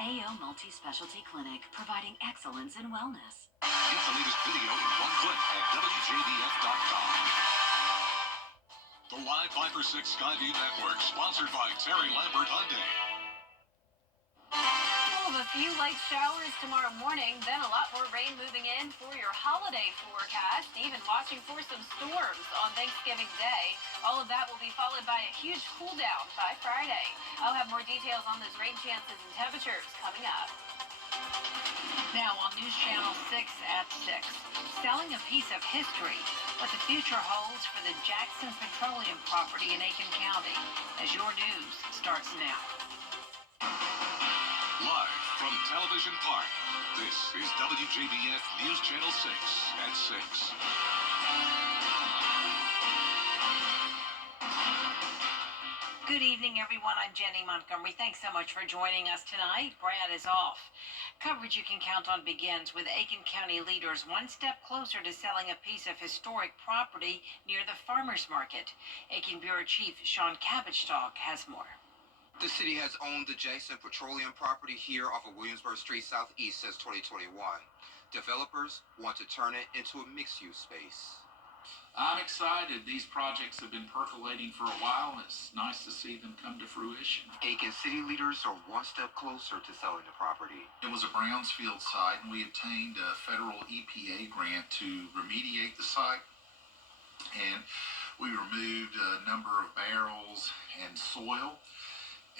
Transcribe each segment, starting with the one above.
AO Multi-Specialty Clinic, providing excellence in wellness. Get the latest video in one click at WJBF.com. The Live 5 for 6 Skyview Network, sponsored by Terry Lambert Hyundai. We'll have a few light showers tomorrow morning, then a lot more rain moving in for your holiday forecast, even watching for some storms on Thanksgiving Day. All of that will be followed by a huge cool down by Friday. I'll have more details on those rain chances and temperatures coming up. Now on News Channel 6 at 6, selling a piece of history, what the future holds for the Jackson Petroleum property in Aiken County, as your news starts now. Live from Television Park, this is WJBF News Channel 6 at 6. Good evening, everyone. I'm Jenny Montgomery. Thanks so much for joining us tonight. Brad is off. Coverage you can count on begins with Aiken County leaders one step closer to selling a piece of historic property near the farmers market. Aiken Bureau Chief Sean Cabbage-Stalk has more. The city has owned the Jackson Petroleum property here off of Williamsburg Street Southeast since 2021. Developers want to turn it into a mixed-use space. I'm excited. These projects have been percolating for a while, and it's nice to see them come to fruition. Aiken city leaders are one step closer to selling the property. It was a brownfield site, and we obtained a federal EPA grant to remediate the site, and we removed a number of barrels and soil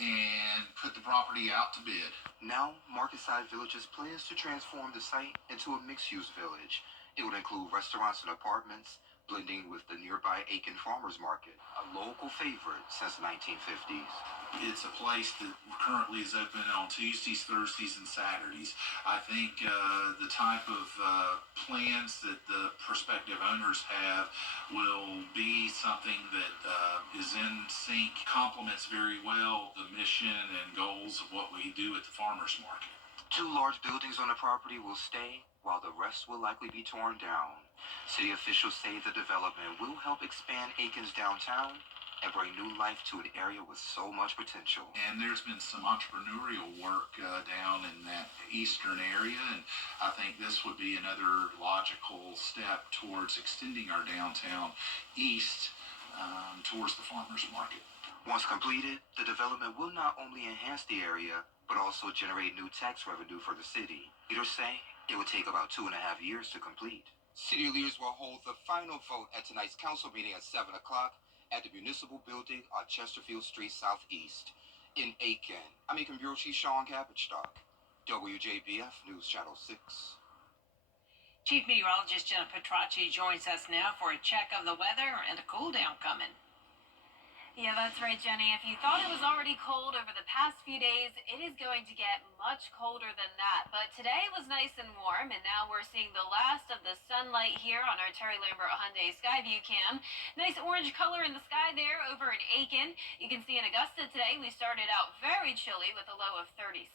and put the property out to bid. Now, Marketside Villages plans to transform the site into a mixed-use village. It would include restaurants and apartments, blending with the nearby Aiken Farmers Market, a local favorite since the 1950s. It's a place that currently is open on Tuesdays, Thursdays, and Saturdays. I think the type of plans that the prospective owners have will be something that is in sync, complements very well the mission and goals of what we do at the farmers market. 2 large buildings on the property will stay, while the rest will likely be torn down. City officials say the development will help expand Aiken's downtown and bring new life to an area with so much potential. And there's been some entrepreneurial work down in that eastern area, and I think this would be another logical step towards extending our downtown east towards the farmers market. Once completed, the development will not only enhance the area, but also generate new tax revenue for the city. Leaders say it will take about 2.5 years to complete. City leaders will hold the final vote at tonight's council meeting at 7 o'clock at the Municipal Building on Chesterfield Street Southeast in Aiken. I'm Aiken Bureau Chief Sean Cabbage-Stalk, WJBF News Channel 6. Chief Meteorologist Jenna Petracci joins us now for a check of the weather and a cool down coming. Yeah, that's right, Jenny. If you thought it was already cold over the past few days, it is going to get much colder than that. But today was nice and warm, and now we're seeing the last of the sunlight here on our Terry Lambert Hyundai Skyview cam. Nice orange color in the sky there over in Aiken. You can see in Augusta today, we started out very chilly with a low of 36,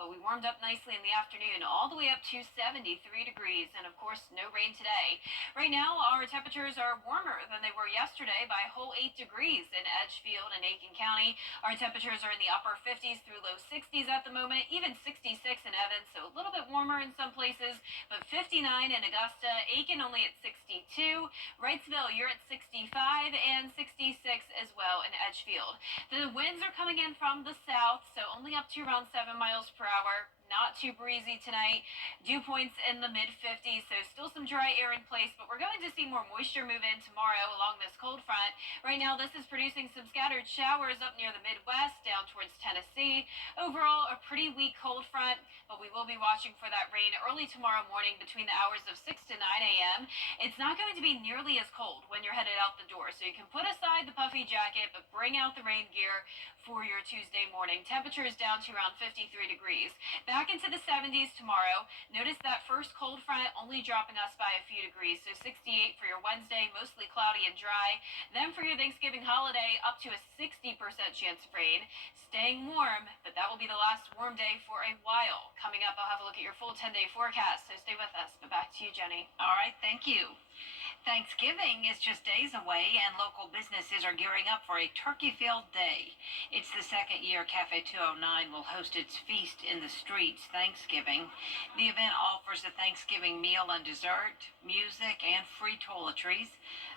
but we warmed up nicely in the afternoon, all the way up to 73 degrees, and of course, no rain today. Right now, our temperatures are warmer than they were yesterday by a whole 8 degrees in Edgefield and Aiken County. Our temperatures are in the upper 50s through low 60s at the moment, even 66 in Evans, so a little bit warmer in some places, but 59 in Augusta, Aiken only at 62, Wrightsville, you're at 65, and 66 as well in Edgefield. The winds are coming in from the south, so only up to around 7 miles per hour. Not too breezy tonight. Dew points in the mid-50s, so still some dry air in place, but we're going to see more moisture move in tomorrow along this cold front. Right now, this is producing some scattered showers up near the Midwest, down towards Tennessee. Overall, a pretty weak cold front, but we will be watching for that rain early tomorrow morning between the hours of 6 to 9 a.m. It's not going to be nearly as cold when you're headed out the door, so you can put aside the puffy jacket, but bring out the rain gear for your Tuesday morning. Temperatures down to around 53 degrees. Back into the 70s tomorrow. Notice that first cold front only dropping us by a few degrees, so 68 for your Wednesday, mostly cloudy and dry. Then for your Thanksgiving holiday, up to a 60% chance of rain. Staying warm, but that will be the last warm day for a while. Coming up, I'll have a look at your full 10-day forecast, so stay with us. But back to you, Jenny. All right, thank you. Thanksgiving is just days away, and local businesses are gearing up for a turkey-filled day. It's the second year Cafe 209 will host its Feast in the Streets Thanksgiving. The event offers a Thanksgiving meal and dessert, music, and free toiletries.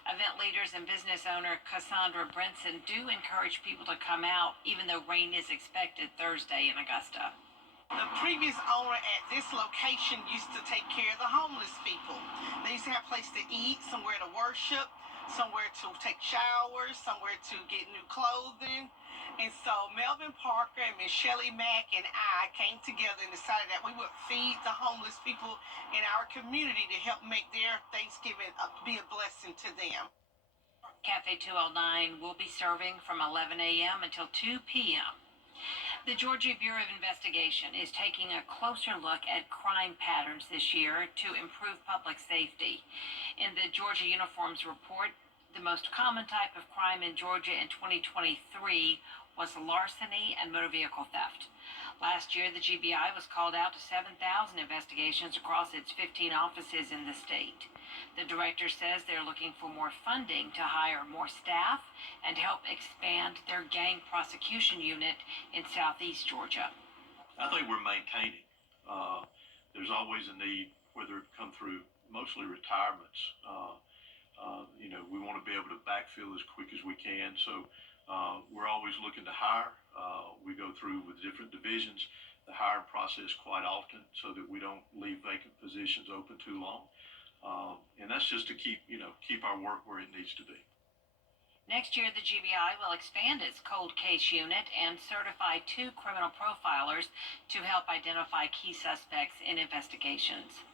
Event leaders and business owner Cassandra Brinson do encourage people to come out, even though rain is expected Thursday in Augusta. The previous owner at this location used to take care of the homeless people. They used to have a place to eat, somewhere to worship, somewhere to take showers, somewhere to get new clothing. And so Melvin Parker and Miss Shelley Mack and I came together and decided that we would feed the homeless people in our community to help make their Thanksgiving be a blessing to them. Cafe 209 will be serving from 11 a.m. until 2 p.m. The Georgia Bureau of Investigation is taking a closer look at crime patterns this year to improve public safety. In the Georgia Uniforms Report, the most common type of crime in Georgia in 2023 was larceny and motor vehicle theft. Last year, the GBI was called out to 7,000 investigations across its 15 offices in the state. The director says they're looking for more funding to hire more staff and help expand their gang prosecution unit in southeast Georgia. I think we're maintaining. There's always a need, whether it come through mostly retirements. We want to be able to backfill as quick as we can. So we're always looking to hire. We go through with different divisions the hiring process quite often so that we don't leave vacant positions open too long. And that's just to keep our work where it needs to be. Next year, the GBI will expand its cold case unit and certify 2 criminal profilers to help identify key suspects in investigations.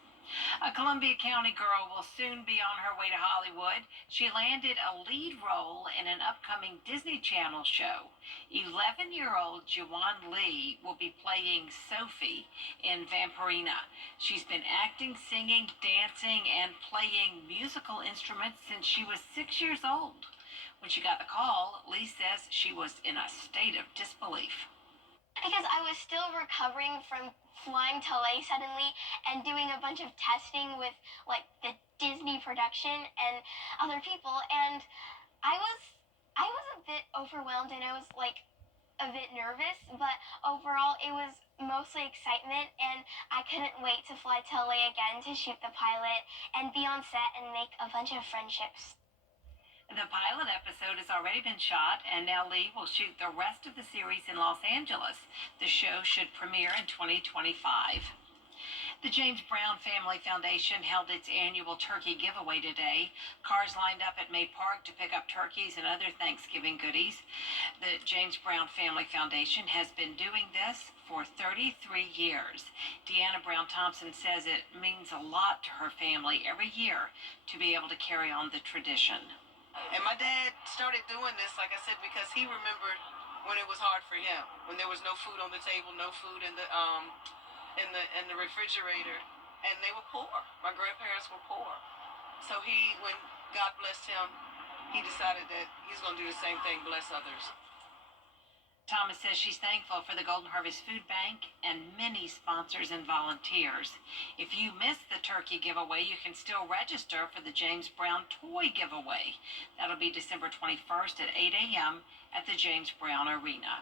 A Columbia County girl will soon be on her way to Hollywood. She landed a lead role in an upcoming Disney Channel show. 11-year-old Jawan Lee will be playing Sophie in Vampirina. She's been acting, singing, dancing, and playing musical instruments since she was 6 years old. When she got the call, Lee says she was in a state of disbelief. Because I was still recovering from flying to LA suddenly and doing a bunch of testing with like the Disney production and other people, and I was a bit overwhelmed and I was like a bit nervous, but overall it was mostly excitement, and I couldn't wait to fly to LA again to shoot the pilot and be on set and make a bunch of friendships. The pilot episode has already been shot, and now Lee will shoot the rest of the series in Los Angeles. The show should premiere in 2025. The James Brown Family Foundation held its annual turkey giveaway today. Cars lined up at May Park to pick up turkeys and other Thanksgiving goodies. The James Brown Family Foundation has been doing this for 33 years. Deanna Brown Thompson says it means a lot to her family every year to be able to carry on the tradition. And my dad started doing this, like I said, because he remembered when it was hard for him, when there was no food on the table, no food in the refrigerator, and they were poor. My grandparents were poor. So when God blessed him, he decided that he's going to do the same thing, bless others. Thomas says she's thankful for the Golden Harvest Food Bank and many sponsors and volunteers. If you missed the turkey giveaway, you can still register for the James Brown Toy Giveaway. That'll be December 21st at 8 a.m. at the James Brown Arena.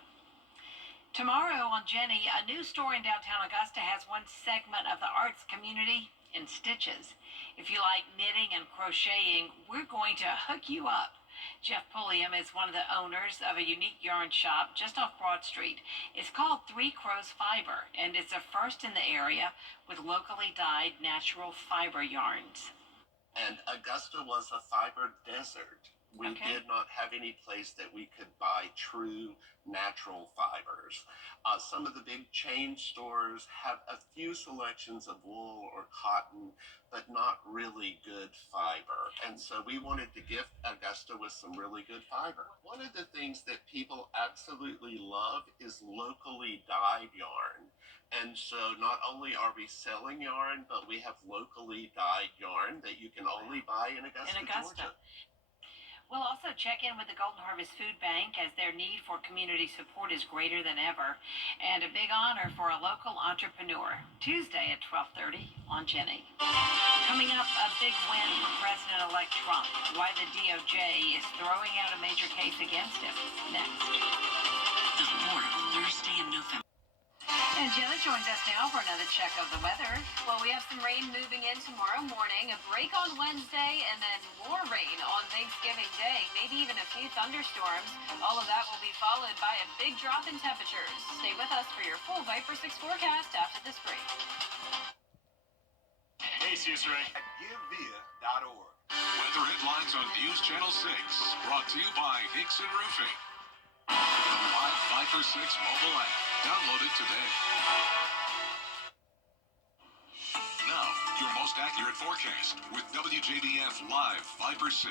Tomorrow on Jenny, a new store in downtown Augusta has one segment of the arts community in stitches. If you like knitting and crocheting, we're going to hook you up. Jeff Pulliam is one of the owners of a unique yarn shop just off Broad Street. It's called Three Crows Fiber, and it's a first in the area with locally dyed natural fiber yarns. And Augusta was a fiber desert. We did not have any place that we could buy true natural fibers. Some of the big chain stores have a few selections of wool or cotton, but not really good fiber. And so we wanted to gift Augusta with some really good fiber. One of the things that people absolutely love is locally dyed yarn. And so not only are we selling yarn, but we have locally dyed yarn that you can only buy in Augusta, Georgia. We'll also check in with the Golden Harvest Food Bank as their need for community support is greater than ever. And a big honor for a local entrepreneur. Tuesday at 12:30 on Jenny. Coming up, a big win for President-elect Trump. Why the DOJ is throwing out a major case against him. Next. The fourth Thursday in November. And Jenna joins us now for another check of the weather. Well, we have some rain moving in tomorrow morning, a break on Wednesday, and then more rain on Thanksgiving Day, maybe even a few thunderstorms. All of that will be followed by a big drop in temperatures. Stay with us for your full Viper 6 forecast after this break. Hey, Ray. At givevia.org. Weather headlines on News Channel 6. Brought to you by Hickson Roofing. The live Viper 6 mobile app. Download it today. Now, your most accurate forecast with WJBF Live Viper 6.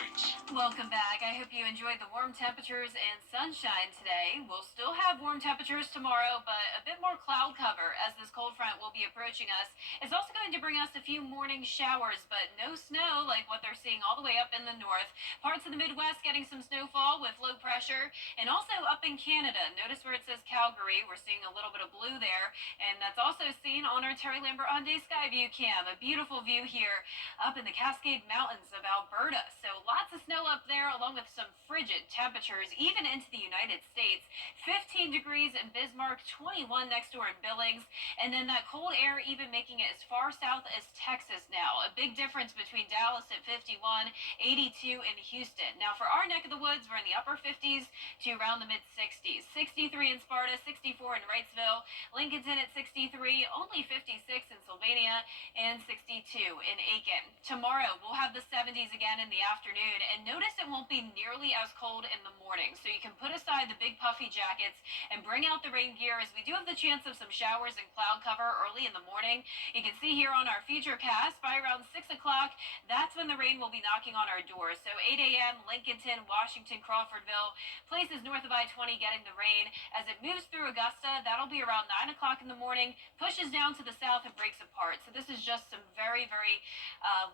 Welcome back. I hope you enjoyed the warm temperatures and sunshine today. We'll still have warm temperatures tomorrow, but a bit more cloud cover as this cold front will be approaching us. It's also going to bring us a few morning showers, but no snow like what they're seeing all the way up in the north. Parts of the Midwest getting some snowfall with low pressure, and also up in Canada. Notice where it says Calgary. We're seeing a little bit of blue there, and that's also seen on our Terry Lambert On-Day Sky View cam. A beautiful view here up in the Cascade Mountains of Alberta. So lots of snow up there, along with some frigid temperatures, even into the United States. 15 degrees in Bismarck, 21 next door in Billings, and then that cold air even making it as far south as Texas now. A big difference between Dallas at 51, 82 in Houston. Now for our neck of the woods, we're in the upper 50s to around the mid-60s. 63 in Sparta, 64 in Wrightsville, Lincolnton at 63, only 56 in Sylvania, and 62 in Aiken. Tomorrow, we'll have the 70s again in the afternoon, and notice it won't be nearly as cold in the morning, so you can put aside the big puffy jackets and bring out the rain gear, as we do have the chance of some showers and cloud cover early in the morning. You can see here on our future cast, by around 6 o'clock, that's when the rain will be knocking on our doors. So 8 a.m., Lincolnton, Washington, Crawfordville, places north of I-20 getting the rain. As it moves through Augusta, that'll be around 9 o'clock in the morning, pushes down to the south and breaks apart. So this is just some very, very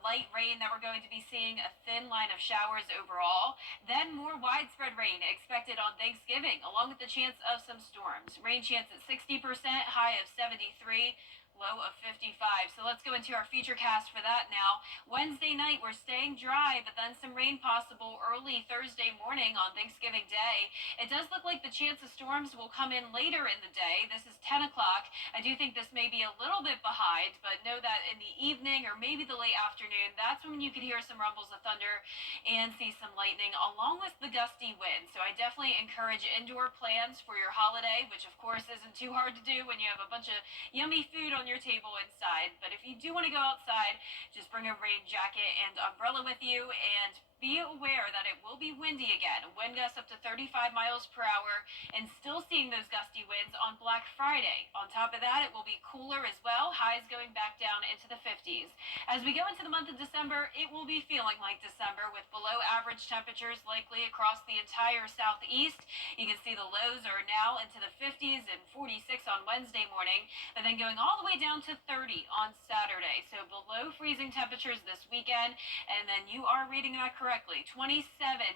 light rain that we're going to be seeing, a thin line of showers overall. Then more widespread rain expected on Thanksgiving, along with the chance of some storms. Rain chance at 60%, high of 73. Low of 55. So let's go into our feature cast for that now. Wednesday night, we're staying dry, but then some rain possible early Thursday morning on Thanksgiving Day. It does look like the chance of storms will come in later in the day. This is 10 o'clock. I do think this may be a little bit behind, but know that in the evening or maybe the late afternoon, that's when you could hear some rumbles of thunder and see some lightning, along with the gusty wind. So I definitely encourage indoor plans for your holiday, which of course isn't too hard to do when you have a bunch of yummy food on your table inside. But if you do want to go outside, just bring a rain jacket and umbrella with you, and be aware that it will be windy again. Wind gusts up to 35 miles per hour, and still seeing those gusty winds on Black Friday. On top of that, it will be cooler as well, highs going back down into the 50s. As we go into the month of December, it will be feeling like December, with below average temperatures likely across the entire southeast. You can see the lows are now into the 50s and 46 on Wednesday morning, but then going all the way down to 30 on Saturday. So below freezing temperatures this weekend, and then you are reading that correctly, 27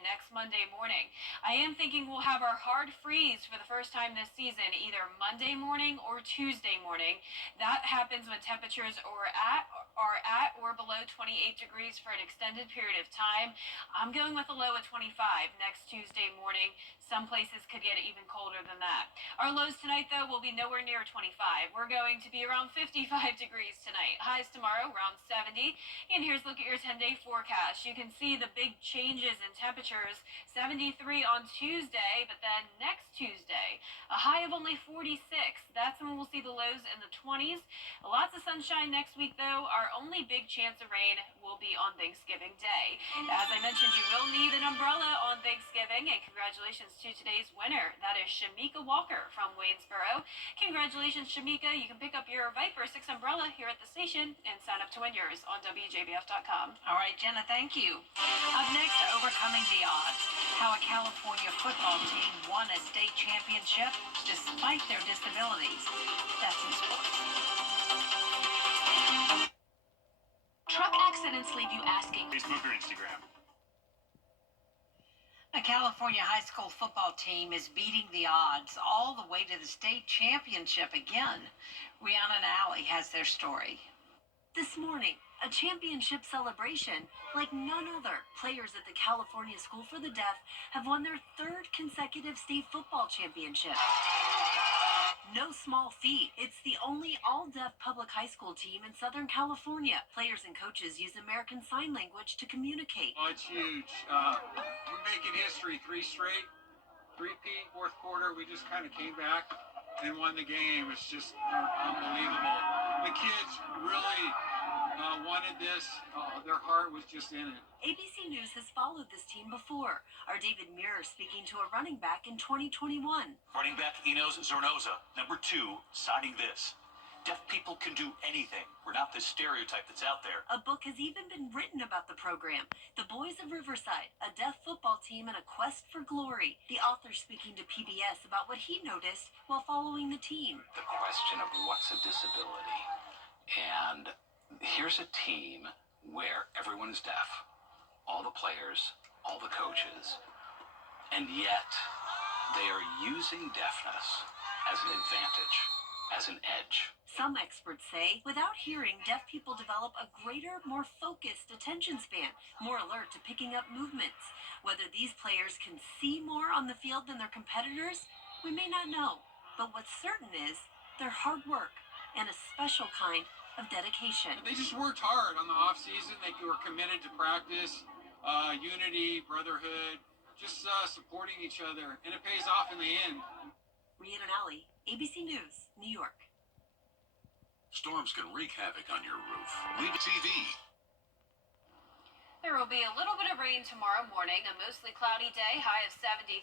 next Monday morning. I am thinking we'll have our hard freeze for the first time this season, either Monday morning or Tuesday morning. That happens when temperatures are at or below 28 degrees for an extended period of time. I'm going with a low of 25 next Tuesday morning. Some places could get even colder than that. Our lows tonight, though, will be nowhere near 25. We're going to be around 55 degrees tonight. Highs tomorrow around 70. And here's a look at your 10-day forecast. You can see the big changes in temperatures. 73 on Tuesday, but then next Tuesday, a high of only 46. That's when we'll see the lows in the 20s. Lots of sunshine next week, though. Our only big chance of rain will be on Thanksgiving Day. As I mentioned, you will need an umbrella on Thanksgiving, and congratulations to today's winner. That is Shamika Walker from Waynesboro. Congratulations, Shamika. You can pick up your Viper 6 umbrella here at the station and sign up to win yours on WJBF.com. All right, Jenna, thank you. Up next, overcoming the odds. How a California football team won a state championship despite their disabilities. That's in sports. Truck accidents leave you asking. Facebook or Instagram? A California high school football team is beating the odds all the way to the state championship again. Rihanna and Allie has their story. This morning, a championship celebration like none other. Players at the California School for the Deaf have won their third consecutive state football championship. No small feat. It's the only all-deaf public high school team in Southern California. Players and coaches use American Sign Language to communicate. Oh, it's huge. We're making history. 3 straight, three-peat, fourth quarter. We just kind of came back and won the game. It's just unbelievable. The kids really wanted this. Their heart was just in it. ABC News has followed this team before. Our David Muir speaking to a running back in 2021. Running back Enos Zornoza, number 2, signing this. Deaf people can do anything. We're not this stereotype that's out there. A book has even been written about the program, The Boys of Riverside, a deaf football team in a quest for glory. The author speaking to PBS about what he noticed while following the team. The question of what's a disability. And here's a team where everyone is deaf. All the players, all the coaches, and yet they are using deafness as an advantage, as an edge. Some experts say without hearing, deaf people develop a greater, more focused attention span, more alert to picking up movements. Whether these players can see more on the field than their competitors, we may not know. But what's certain is their hard work and a special kind of dedication. They just worked hard on the off season. They were committed to practice, unity, brotherhood, just supporting each other, and it pays off in the end. Rihanna and Allie, ABC News, New York. Storms can wreak havoc on your roof. Leave TV. There will be a little bit of rain tomorrow morning, a mostly cloudy day, high of 73,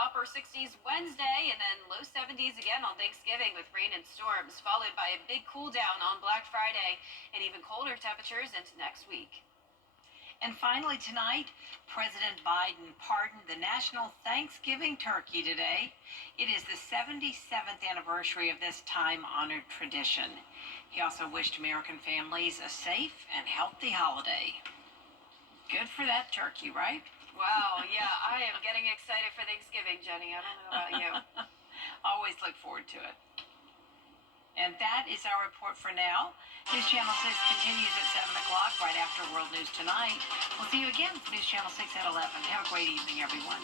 upper 60s Wednesday, and then low 70s again on Thanksgiving with rain and storms, followed by a big cool down on Black Friday and even colder temperatures into next week. And finally tonight, President Biden pardoned the national Thanksgiving turkey today. It is the 77th anniversary of this time-honored tradition. He also wished American families a safe and healthy holiday. Good for that turkey, right? Wow, yeah, I am getting excited for Thanksgiving, Jenny. I don't know about you. Always look forward to it. And that is our report for now. News Channel 6 continues at 7 o'clock right after World News Tonight. We'll see you again for News Channel 6 at 11. Have a great evening, everyone.